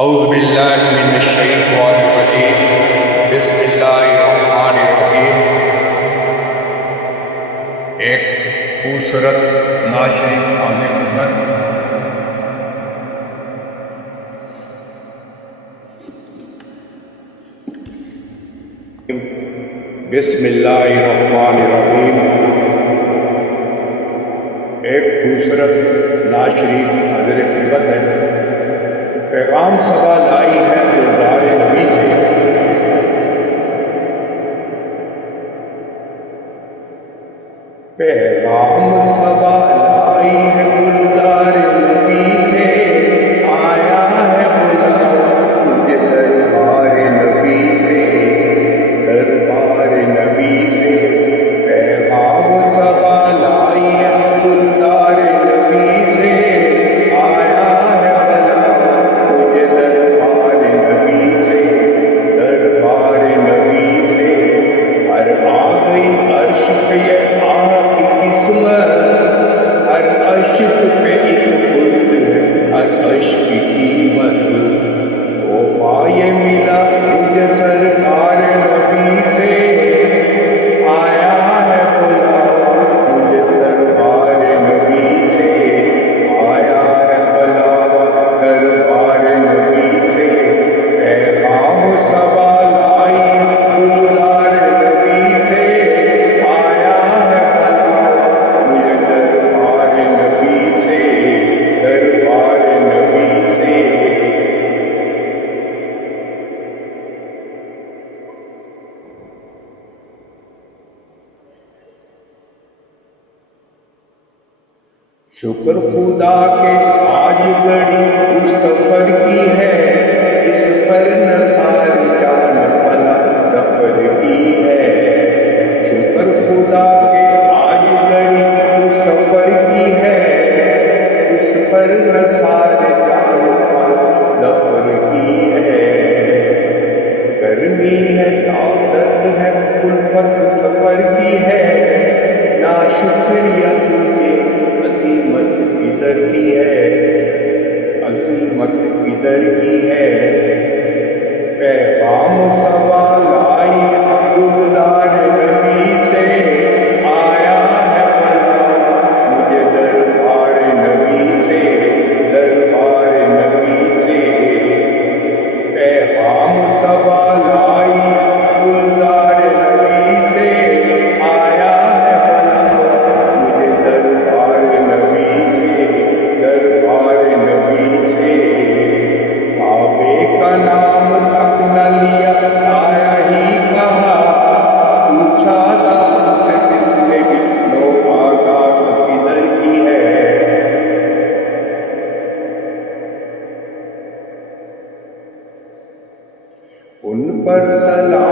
اعوذ باللہ من الشیطان الرجیم بسم اللہ الرحمن الرحیم۔ ایک خوبصورت ناشری حاضر خدمت۔ بسم اللہ الرحمن الرحیم۔ ایک خوبصورت ناشری حاضر خدمت ہے۔ پیغام صبا لائی ہے گلدار نبی سے، پیغام صبا لائی ہے گلدار نبی سے، آیا ہے بلاوا مجھے دربار نبی سے، دربار نبی سے۔ پیغام صبا لائی ہے گلدار نبی سے، آیا ہے بلاوا مجھے دربار نبی سے، دربار نبی سے۔ ہر آ گئی عرش پہ یہ آہ کی قسمت، ہر عشق پہ ایک خلد ہے، ہر عشق کی قیمت۔ تحفہ یہ ملا مجھے سرکار نبی سے، آیا ہے بلاوا مجھے دربار نبی سے، آیا ہے بلاوا دربار نبی سے۔ پیغام صبا لائی ہے گلدار نبی سے، آیا ہے بلاوا مجھے دربار نبی سے، دربار نبی سے۔ شکر خدا کے آج گھڑی اس سفر کی ہے، اس پر نثار جان فنا نفر کی ہے۔ شکر خدا کے آج گھڑی اس سفر کی ہے، اس پر نثار جان فنا نفر کی ہے۔ گرمی ہے طاقت ہے الفت سفر کی ہے، ناشکریہ تجھے عظیمت کدھر کی ہے، عظیمت کدھر کی ہے۔ پیغام صبا لائی گلدار نبی سے، آیا ہے بلاوا مجھے دربار نبی سے، دربار نبی سے۔ پیغام صبا لائی گلدار نبی سے، آیا ہے بلاوا مجھے دربار نبی سے، دربار نبی سے۔ کعبے کا نام تک نہ لیا آیا ہی کہا، پوچھا تھا ہم سے کس نے بھی لو آزاد کدھر کی ہے۔ ان پر سلام